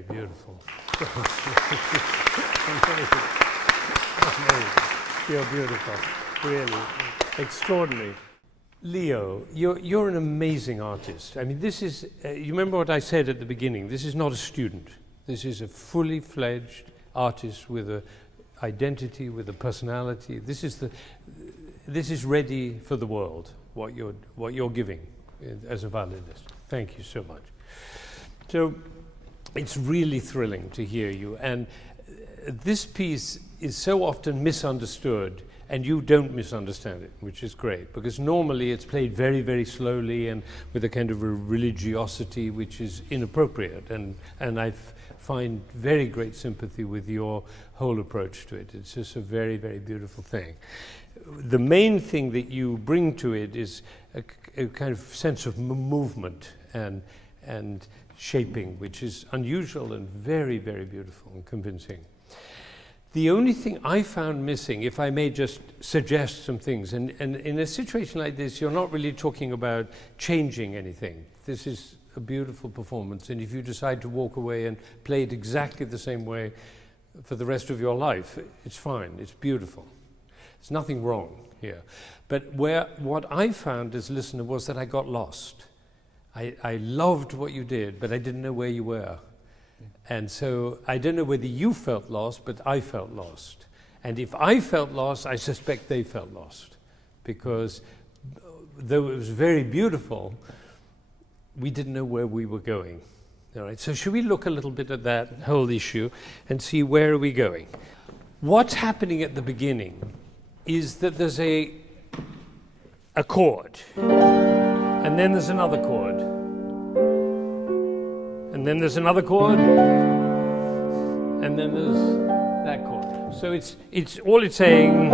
very beautiful. Amazing. Amazing. You're beautiful, really, extraordinary. Leo, you're an amazing artist. I mean, this is, you remember what I said at the beginning, this is not a student. This is a fully fledged artist with an identity, with a personality. This is ready for the world, what you're giving as a violinist. Thank you so much. So it's really thrilling to hear you, and this piece is so often misunderstood, and you don't misunderstand it, which is great, because normally it's played very, very slowly and with a kind of a religiosity which is inappropriate, and I find very great sympathy with your whole approach to it. It's just a very, very beautiful thing. The main thing that you bring to it is a kind of sense of movement and shaping, which is unusual and very, very beautiful and convincing. The only thing I found missing, if I may just suggest some things, and in a situation like this, you're not really talking about changing anything. This is a beautiful performance, and if you decide to walk away and play it exactly the same way for the rest of your life, it's fine, it's beautiful. There's nothing wrong here. But what I found as a listener was that I got lost. I loved what you did, but I didn't know where you were. And so I don't know whether you felt lost, but I felt lost. And if I felt lost, I suspect they felt lost. Because though it was very beautiful, we didn't know where we were going. All right, so should we look a little bit at that whole issue and see where are we going? What's happening at the beginning is that there's a chord, and then there's another chord. And then there's another chord, and then there's that chord. So it's all it's saying,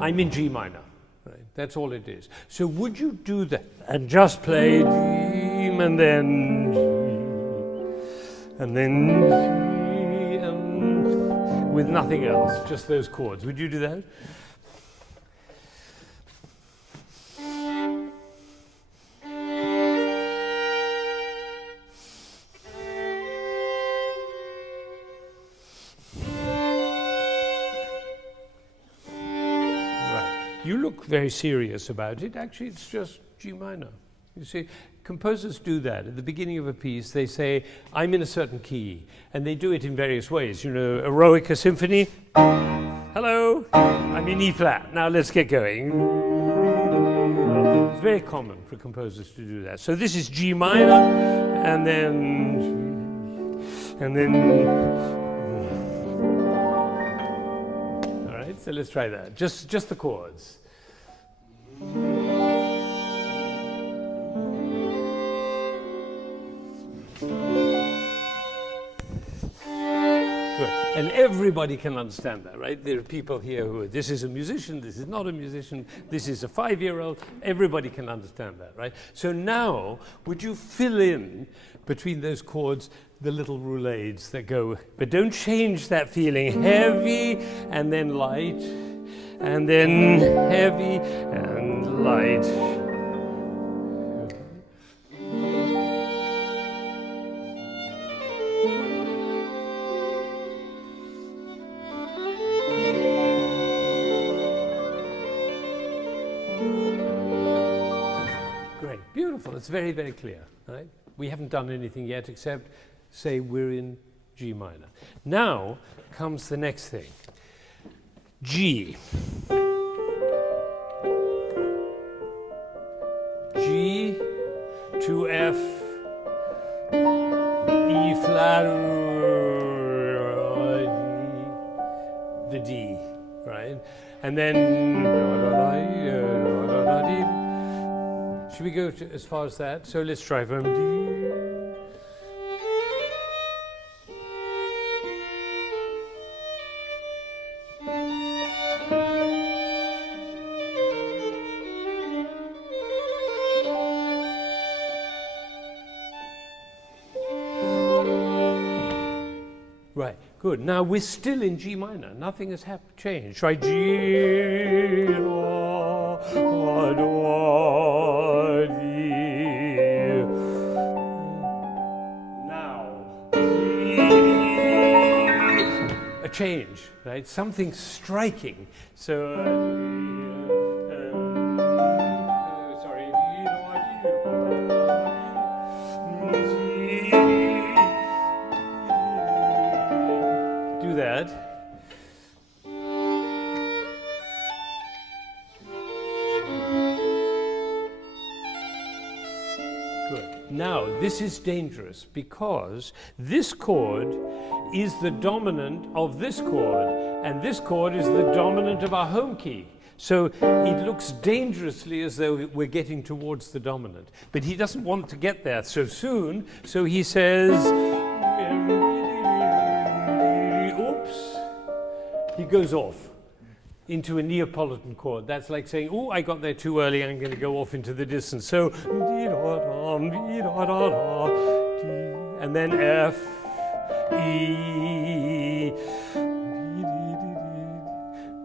I'm in G minor. Right? That's all it is. So would you do that and just play D and then G, and then G, and with nothing else, just those chords? Would you do that? You look very serious about it. Actually, it's just G minor. You see, composers do that. At the beginning of a piece, they say, I'm in a certain key. And they do it in various ways. You know, Eroica Symphony. Hello, I'm in E flat. Now let's get going. It's very common for composers to do that. So this is G minor, and then, all right, so let's try that. Just the chords. Good. And everybody can understand that, right? There are people here who are, this is a musician, this is not a musician, this is a 5-year-old. Everybody can understand that, right? So now, would you fill in between those chords the little roulades that go, but don't change that feeling. Heavy and then light, and then heavy and light. Great, beautiful. It's very, very clear, right? We haven't done anything yet except say we're in G minor. Now comes the next thing. G. G to F, E flat, the D, right? And then, should we go as far as that? So let's try from D. Right, good. Now we're still in G minor. Nothing has changed. Try G, do, D. Now, D, change, right? Something striking. So, sorry. Do that. Good. Now, this is dangerous because this chord is the dominant of this chord, and this chord is the dominant of our home key. So it looks dangerously as though we're getting towards the dominant. But he doesn't want to get there so soon, so he says, oops, he goes off into a Neapolitan chord. That's like saying, oh, I got there too early, I'm going to go off into the distance. So, and then F, E,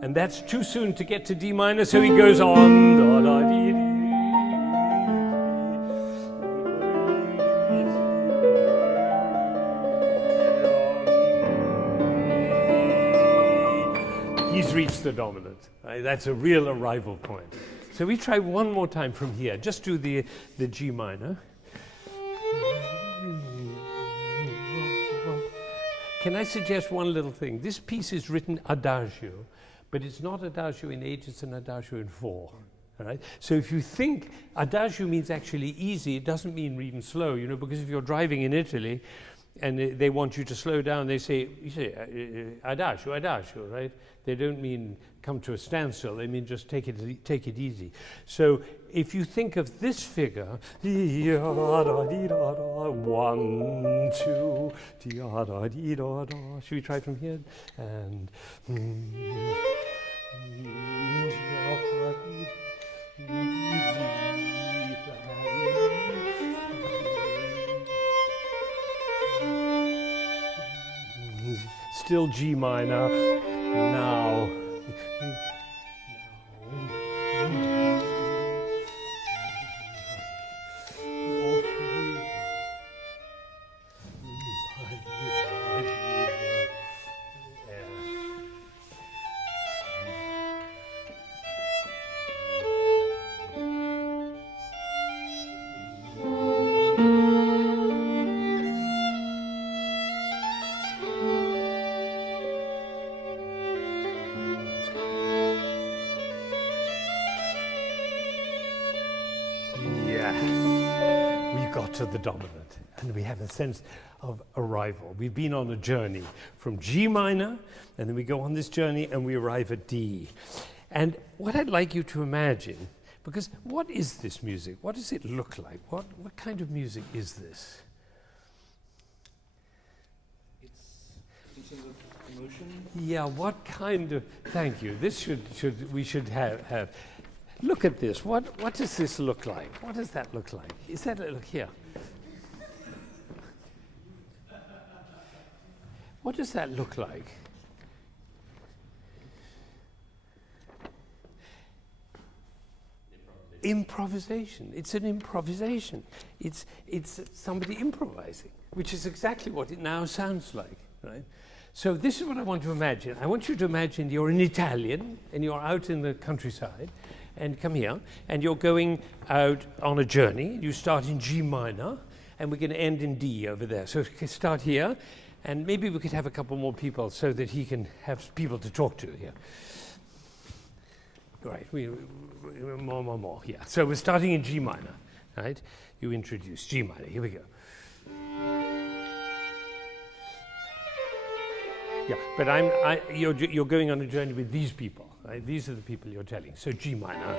and that's too soon to get to D minor, so he goes on. Da, da, dee, dee. He's reached the dominant. Right? That's a real arrival point. So we try one more time from here. Just do the G minor. Can I suggest one little thing? This piece is written adagio, but it's not adagio in 8, it's an adagio in 4. All right? So if you think adagio means actually easy, it doesn't mean even slow, you know, because if you're driving in Italy and they want you to slow down, you say adagio, adagio, right? They don't mean come to a standstill, they mean just take it easy. So if you think of this figure, 1, 2, should we try from here? And still G minor. Now. To the dominant, and we have a sense of arrival. We've been on a journey from G minor, and then we go on this journey and we arrive at D. And what I'd like you to imagine, because what is this music? What does it look like? What kind of music is this? It's in terms of emotion. Yeah, what kind of, thank you. This we should have. Look at this. What does this look like? What does that look like? Is that look here? What does that look like? Improvisation. It's an improvisation. It's somebody improvising, which is exactly what it now sounds like, right? So this is what I want to imagine. I want you to imagine you're an Italian and you're out in the countryside, and come here, and you're going out on a journey. You start in G minor, and we're going to end in D over there. So we can start here, and maybe we could have a couple more people so that he can have people to talk to here. Right, more, yeah. So we're starting in G minor, right? You introduce G minor, here we go. Yeah, but you're going on a journey with these people, right? These are the people you're telling. So G minor.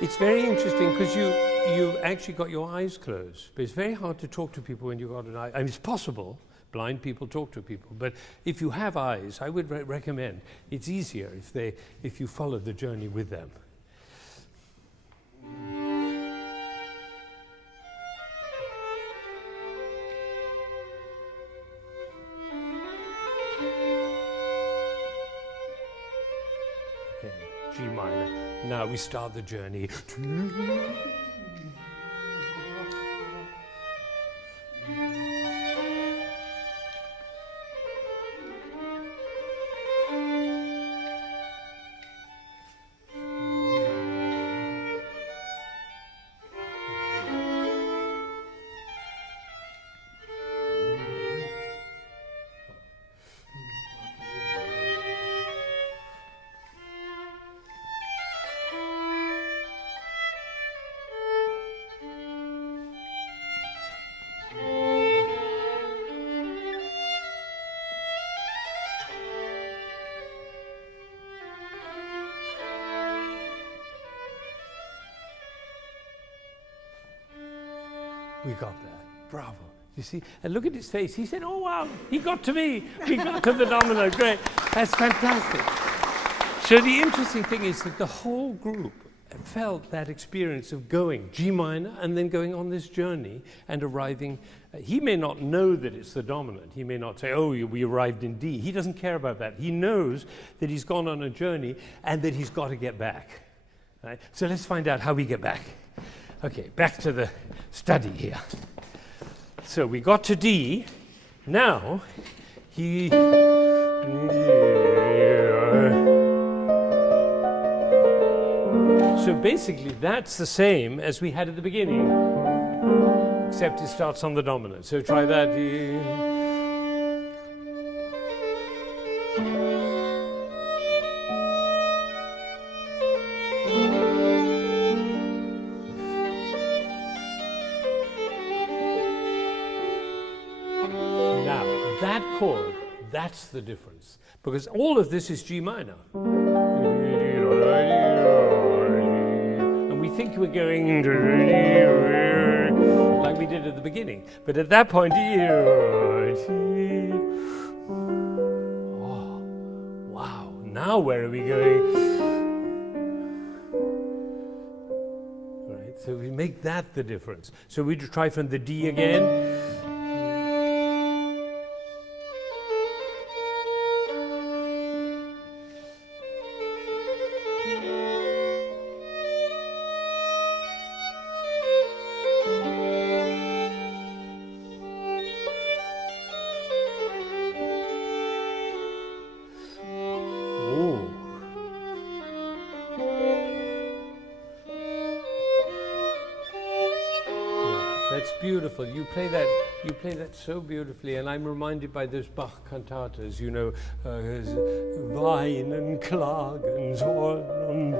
It's very interesting because you've actually got your eyes closed, but it's very hard to talk to people when you've got an eye. I mean, it's possible. Blind people talk to people, but if you have eyes, I would recommend it's easier if you follow the journey with them. Okay, G minor. Now we start the journey. We got there. Bravo. You see? And look at his face. He said, oh, wow, he got to me. We got to the domino. Great. That's fantastic. So the interesting thing is that the whole group felt that experience of going G minor and then going on this journey and arriving. He may not know that it's the dominant. He may not say, oh, we arrived in D. He doesn't care about that. He knows that he's gone on a journey and that he's got to get back. Right? So let's find out how we get back. Okay, back to the study here. So we got to D. Now, he... So basically, that's the same as we had at the beginning, except it starts on the dominant. So try that. Now, that chord, that's the difference. Because all of this is G minor. And we think we're going like we did at the beginning. But at that point, oh, wow. Now where are we going? Right, so we make that the difference. So we try from the D again. That's beautiful. You play that so beautifully, and I'm reminded by those Bach cantatas, you know, Weinen, Klagen, Sollen,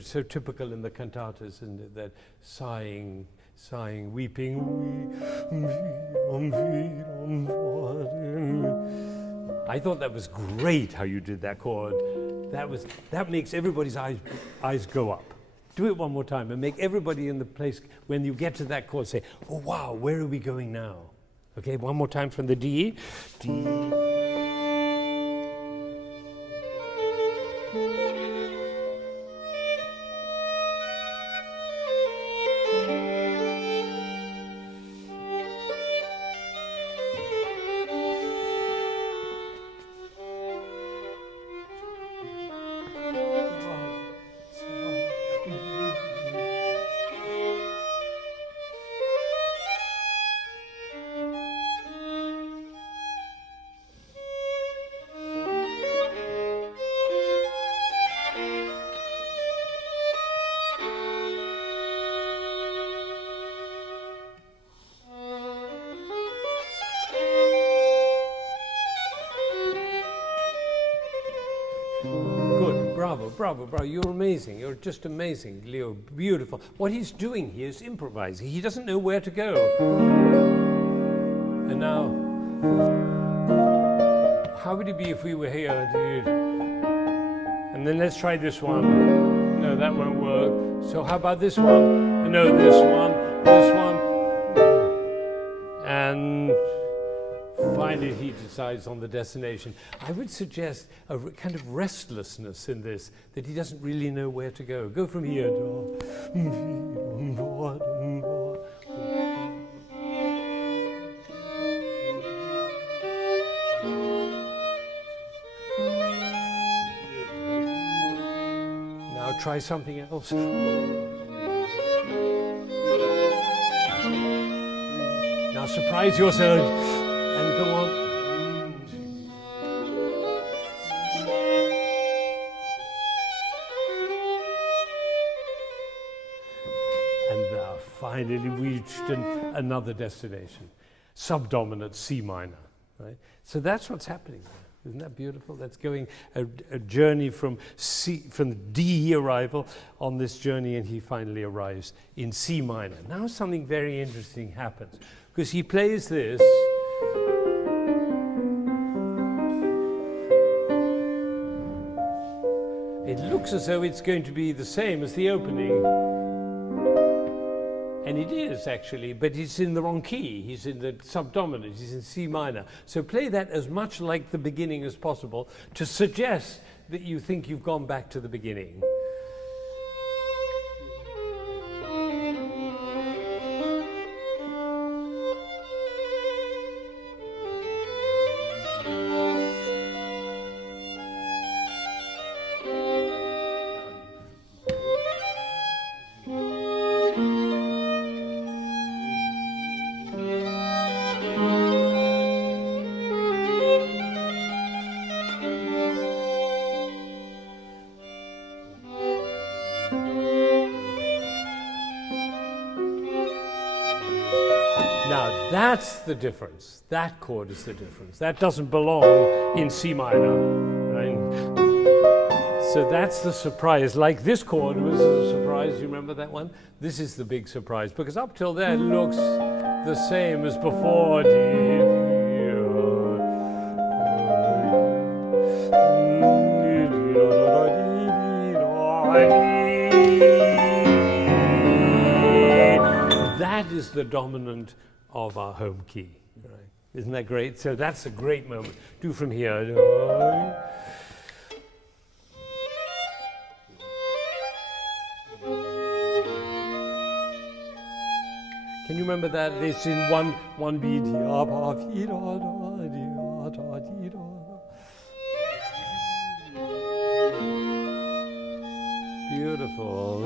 so typical in the cantatas, and that sighing, weeping. I thought that was great how you did that chord. That makes everybody's eyes go up. Do it one more time and make everybody in the place, when you get to that chord, say, oh, wow, where are we going now? Okay, one more time from the D. D. Bravo. You're amazing. You're just amazing, Leo. Beautiful. What he's doing here is improvising. He doesn't know where to go. And now, how would it be if we were here, dude? And then let's try this one. No, that won't work. So how about this one? No, this one. And finally, he decides on the destination. I would suggest a kind of restlessness in this, that he doesn't really know where to go. Go from here. Now try something else. Now surprise yourself. And go on. And now finally reached another destination. Subdominant C minor. Right? So that's what's happening there. Isn't that beautiful? That's going a journey from D arrival on this journey, and he finally arrives in C minor. Now something very interesting happens, because he plays this. It looks as though it's going to be the same as the opening. And it is actually, but he's in the wrong key. He's in the subdominant, he's in C minor. So play that as much like the beginning as possible to suggest that you think you've gone back to the beginning. Now that's the difference. That chord is the difference. That doesn't belong in C minor. Right? So that's the surprise. Like this chord was a surprise. You remember that one? This is the big surprise because up till then it looks the same as before. That is the dominant of our home key. Right? Isn't that great? So that's a great moment. Do from here. Can you remember that? It's in one beat. Beautiful.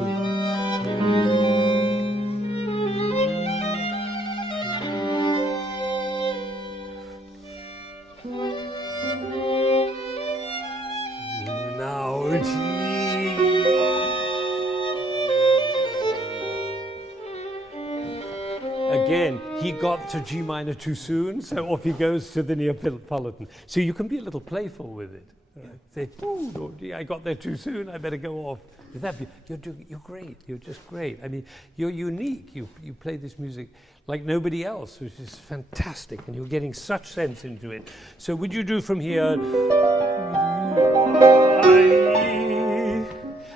Again, he got to G minor too soon, so off he goes to the Neapolitan. So you can be a little playful with it. Right? Say, oh, I got there too soon, I better go off. You're great, you're just great. I mean, you're unique. You play this music like nobody else, which is fantastic, and you're getting such sense into it. So would you do from here?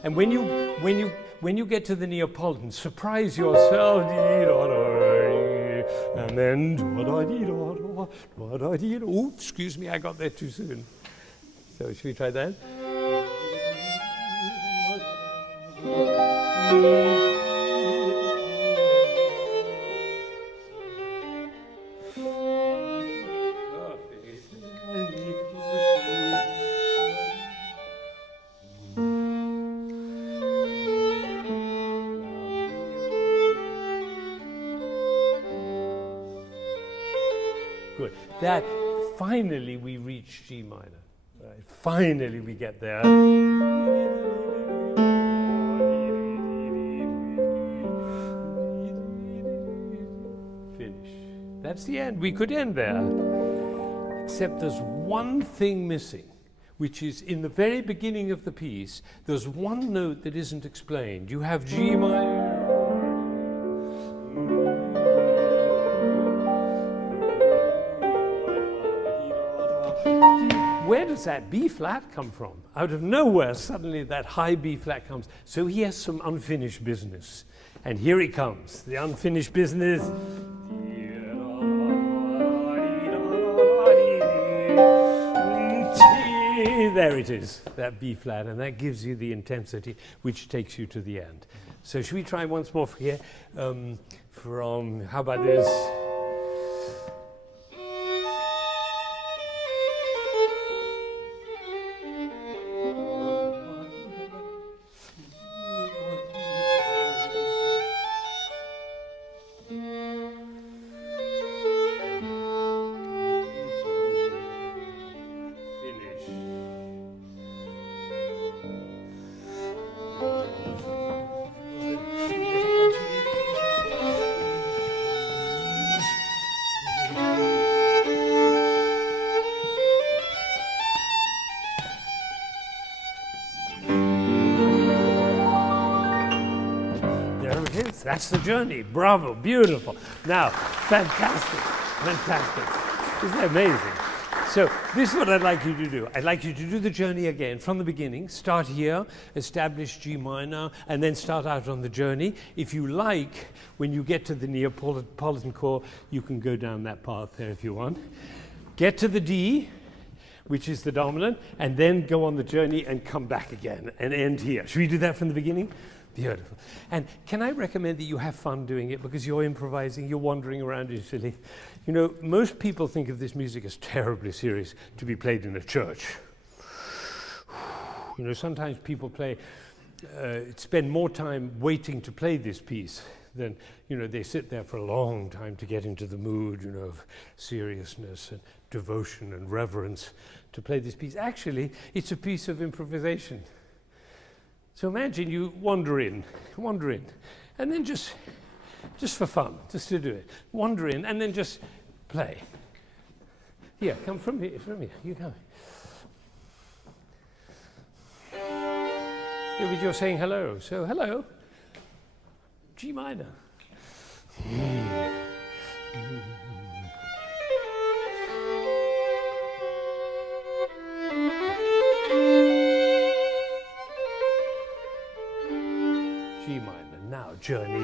And when you get to the Neapolitan, surprise yourself. And then, oh, excuse me, I got there too soon. So should we try that? Good. That finally we reach G minor. Right? Finally we get there. Finish. That's the end. We could end there. Except there's one thing missing, which is in the very beginning of the piece, there's one note that isn't explained. You have G minor. Where does that B flat come from? Out of nowhere, suddenly that high B flat comes. So he has some unfinished business. And here it comes, the unfinished business. There it is, that B flat, and that gives you the intensity which takes you to the end. So should we try once more for here? How about this? That's the journey. Bravo, beautiful. Now, fantastic, fantastic. Isn't that amazing? So this is what I'd like you to do. I'd like you to do the journey again from the beginning. Start here, establish G minor, and then start out on the journey. If you like, when you get to the Neapolitan chord, you can go down that path there if you want. Get to the D, which is the dominant, and then go on the journey and come back again and end here. Should we do that from the beginning? Beautiful. And can I recommend that you have fun doing it, because you're improvising, you're wandering around usually. You know, most people think of this music as terribly serious to be played in a church. You know, sometimes people spend more time waiting to play this piece than, you know, they sit there for a long time to get into the mood, you know, of seriousness and devotion and reverence to play this piece. Actually, it's a piece of improvisation. So imagine you wander in, and then just for fun, just to do it. Wander in, and then just play. Here, come from here, you come. Here you're saying hello, so hello, G minor. G minor, now journey.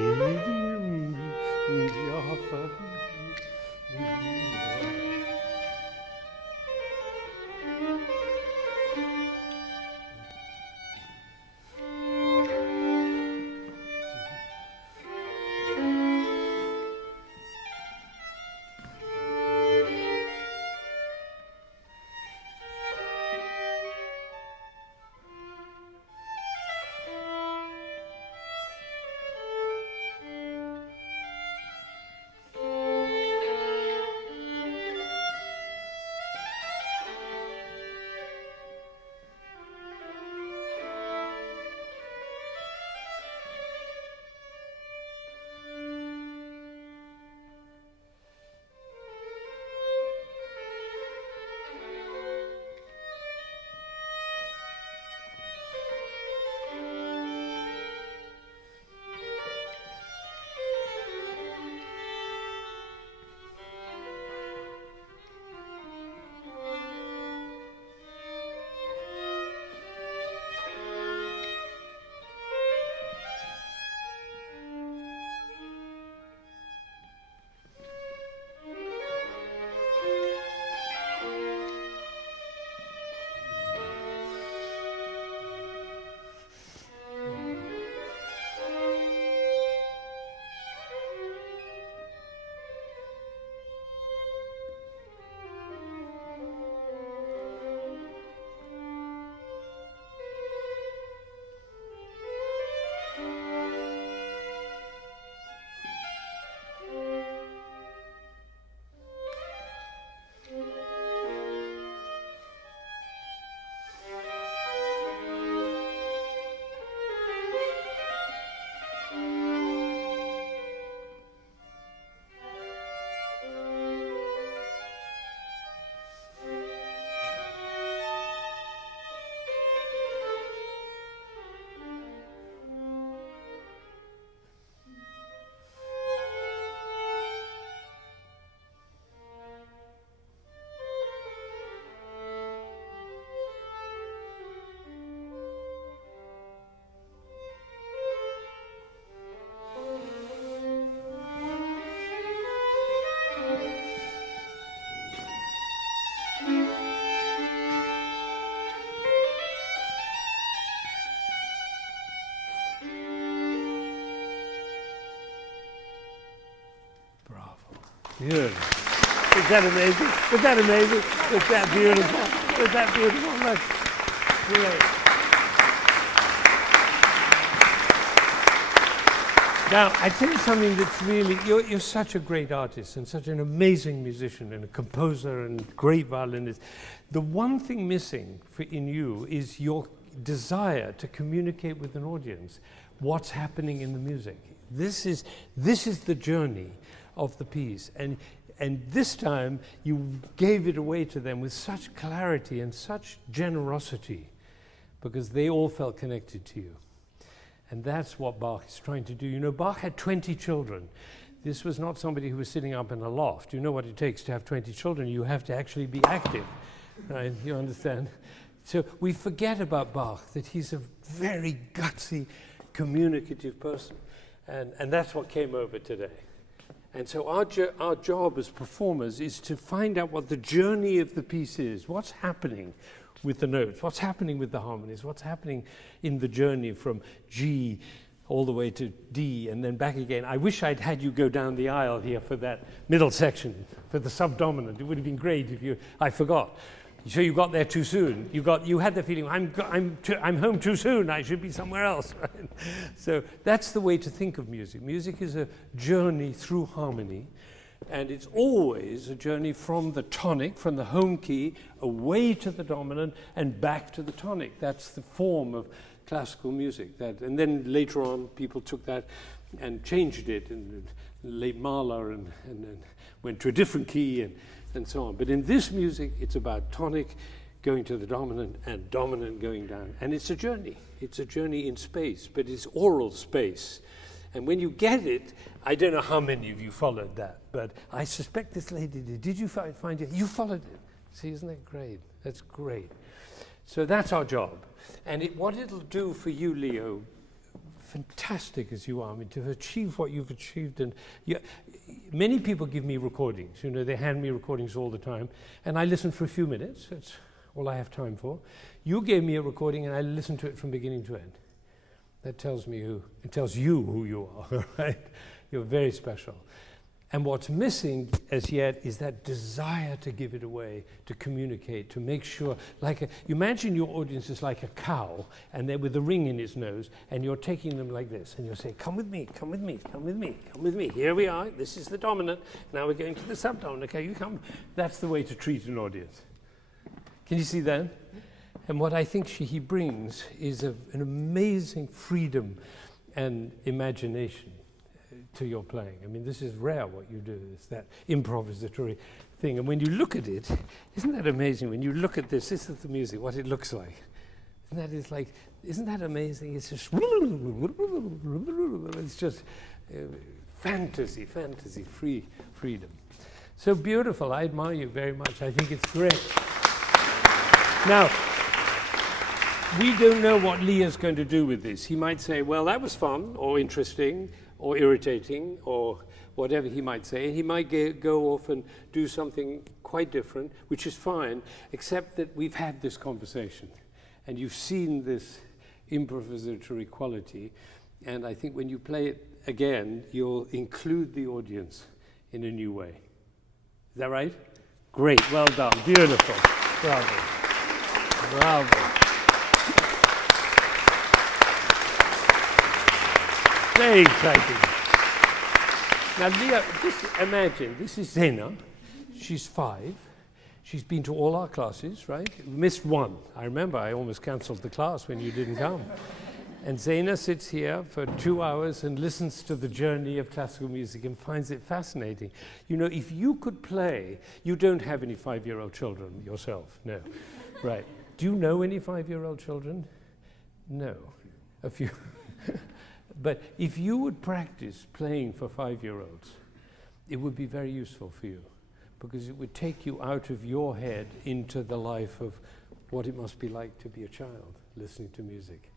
Good. Is that amazing? Was that amazing? Was that beautiful? Was that beautiful? Look. Great. Now, I tell you something that's really, you're such a great artist and such an amazing musician and a composer and great violinist. The one thing missing in you is your desire to communicate with an audience what's happening in the music. This is the journey of the piece, and this time you gave it away to them with such clarity and such generosity, because they all felt connected to you. And that's what Bach is trying to do. You know, Bach had 20 children. This was not somebody who was sitting up in a loft. You know what it takes to have 20 children. You have to actually be active, right? You understand? So we forget about Bach, that he's a very gutsy, communicative person. And that's what came over today. And so our job as performers is to find out what the journey of the piece is. What's happening with the notes? What's happening with the harmonies? What's happening in the journey from G all the way to D and then back again? I wish I'd had you go down the aisle here for that middle section, for the subdominant. It would have been great if I forgot. So you got there too soon. You had the feeling, I'm home too soon, I should be somewhere else. Right? So that's the way to think of music. Music is a journey through harmony, and it's always a journey from the tonic, from the home key, away to the dominant, and back to the tonic. That's the form of classical music. And then later on, people took that and changed it, and late Mahler and went to a different key, and so on. But in this music, it's about tonic going to the dominant and dominant going down. And it's a journey. It's a journey in space, but it's oral space. And when you get it, I don't know how many of you followed that, but I suspect this lady did. Did you find it? You followed it. See, isn't that great? That's great. So that's our job. And what it'll do for you, Leo, fantastic as you are, I mean, to achieve what you've achieved, and many people give me recordings, they hand me recordings all the time, and I listen for a few minutes. That's all I have time for. You gave me a recording and I listened to it from beginning to end. That tells you who you are, right? You're very special. And what's missing as yet is that desire to give it away, to communicate, to make sure, you imagine your audience is like a cow, and they're with a ring in his nose, and you're taking them like this, and you're saying, come with me, come with me, come with me, come with me. Here we are, this is the dominant, now we're going to the subdominant, okay, you come. That's the way to treat an audience. Can you see that? And what I think he brings is an amazing freedom and imagination to your playing. I mean, this is rare what you do, it's that improvisatory thing. And when you look at it, isn't that amazing? When you look at this is the music, what it looks like. Isn't that amazing? It's just, it's just fantasy, freedom. So beautiful, I admire you very much. I think it's great. Now, we don't know what Leo's going to do with this. He might say, well, that was fun, or interesting, or irritating, or whatever he might say. He might go off and do something quite different, which is fine, except that we've had this conversation, and you've seen this improvisatory quality, and I think when you play it again, you'll include the audience in a new way. Is that right? Great, well done, beautiful, bravo, bravo. Very exciting. Now, Leah, imagine, this is Zena. She's 5. She's been to all our classes, right? Missed one. I remember I almost cancelled the class when you didn't come. And Zena sits here for 2 hours and listens to the journey of classical music and finds it fascinating. If you could play, you don't have any 5-year-old children yourself, no. Right. Do you know any 5-year-old children? No. A few. But if you would practice playing for 5-year-olds, it would be very useful for you, because it would take you out of your head into the life of what it must be like to be a child listening to music.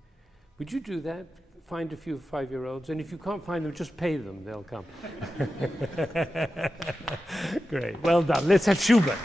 Would you do that? Find a few 5-year-olds, and if you can't find them, just pay them, they'll come. Great, well done. Let's have Schubert.